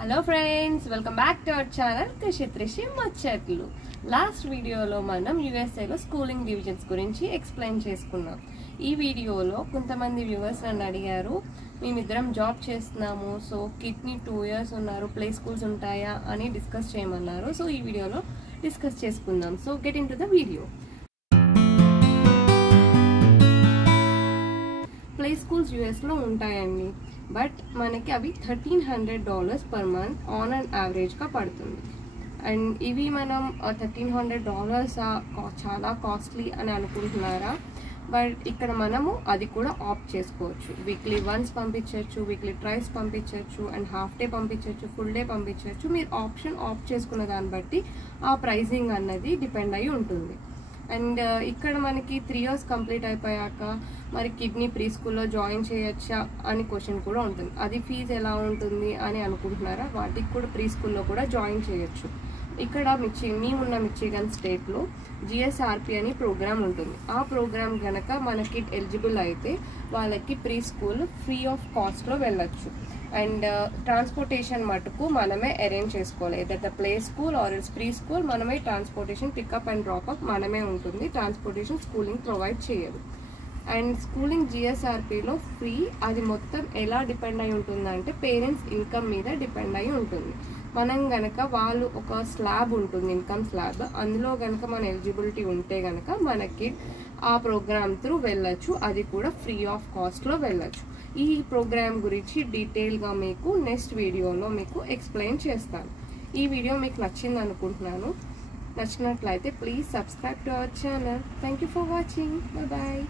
Hello friends, welcome back to our channel కృషి ముచ్చట్లు. Last వీడియోలో మనం యూఎస్ఏలో స్కూలింగ్ డివిజన్స్ గురించి ఎక్స్ప్లెయిన్ చేసుకున్నాం. ఈ వీడియోలో కొంతమంది వ్యూవర్స్ నన్ను అడిగారు, మేమిద్దరం జాబ్ చేస్తున్నాము, సో కిడ్ని 2 years ఉన్నారు, ప్లే స్కూల్స్ ఉంటాయా అని డిస్కస్ చేయమన్నారు. సో ఈ వీడియోలో డిస్కస్ చేసుకుందాం. So get in to the video. Play schools యూఎస్లో ఉంటాయండి, బట్ మనకి అవి $1,300 పర్ మంత్ ఆన్ అండ్ యావరేజ్గా పడుతుంది. అండ్ ఇవి మనం $1,300 చాలా కాస్ట్లీ అని అనుకుంటున్నారా? బట్ ఇక్కడ మనము అది కూడా ఆప్ట్ చేసుకోవచ్చు. వీక్లీ వన్స్ పంపించవచ్చు, వీక్లీ ట్రైస్ పంపించవచ్చు, అండ్ హాఫ్ డే పంపించవచ్చు, ఫుల్ డే పంపించవచ్చు. మీరు ఆప్షన్ ఆప్ట్ చేసుకున్న దాన్ని బట్టి ఆ ప్రైజింగ్ అన్నది డిపెండ్ అయి ఉంటుంది. అండ్ ఇక్కడ మనకి 3 years కంప్లీట్ అయిపోయాక మరి కిడ్నీ ప్రీ స్కూల్లో జాయిన్ చేయొచ్చా అని క్వశ్చన్ కూడా ఉంటుంది. అది ఫీజు ఎలా ఉంటుంది అని అనుకుంటున్నారా? వాటికి కూడా ప్రీ స్కూల్లో కూడా జాయిన్ చేయొచ్చు. ఇక్కడ మేమున్న మిచిగన్ స్టేట్లో GSRP అని ప్రోగ్రామ్ ఉంటుంది. ఆ ప్రోగ్రామ్ కనుక మన కిడ్ ఎలిజిబుల్ అయితే వాళ్ళకి ప్రీ స్కూల్ ఫ్రీ ఆఫ్ కాస్ట్లో వెళ్ళొచ్చు. అండ్ ట్రాన్స్పోర్టేషన్ మటుకు మనమే అరేంజ్ చేసుకోవాలి. ఏదైతే play school or preschool మనమే ట్రాన్స్పోర్టేషన్ పికప్ అండ్ డ్రాప్అప్ మనమే ఉంటుంది. ట్రాన్స్పోర్టేషన్ స్కూలింగ్ ప్రొవైడ్ చేయదు. అండ్ స్కూలింగ్ GSRPలో ఫ్రీ. అది మొత్తం ఎలా డిపెండ్ అయి ఉంటుందంటే పేరెంట్స్ ఇన్కమ్ మీద డిపెండ్ అయి ఉంటుంది. మనం కనుక వాళ్ళు ఒక స్లాబ్ ఉంటుంది, ఇన్కమ్ స్లాబ్, అందులో కనుక మన ఎలిజిబిలిటీ ఉంటే కనుక మనకి ఆ ప్రోగ్రామ్ త్రూ వెళ్ళొచ్చు. అది కూడా ఫ్రీ ఆఫ్ కాస్ట్లో వెళ్ళొచ్చు. ఈ ప్రోగ్రామ్ గురించి డీటెయిల్గా మీకు నెక్స్ట్ వీడియోలో మీకు ఎక్స్ప్లెయిన్ చేస్తాను. ఈ వీడియో మీకు నచ్చింది అనుకుంటున్నాను. నచ్చినట్లయితే please subscribe to our channel. Thank you for watching. Bye.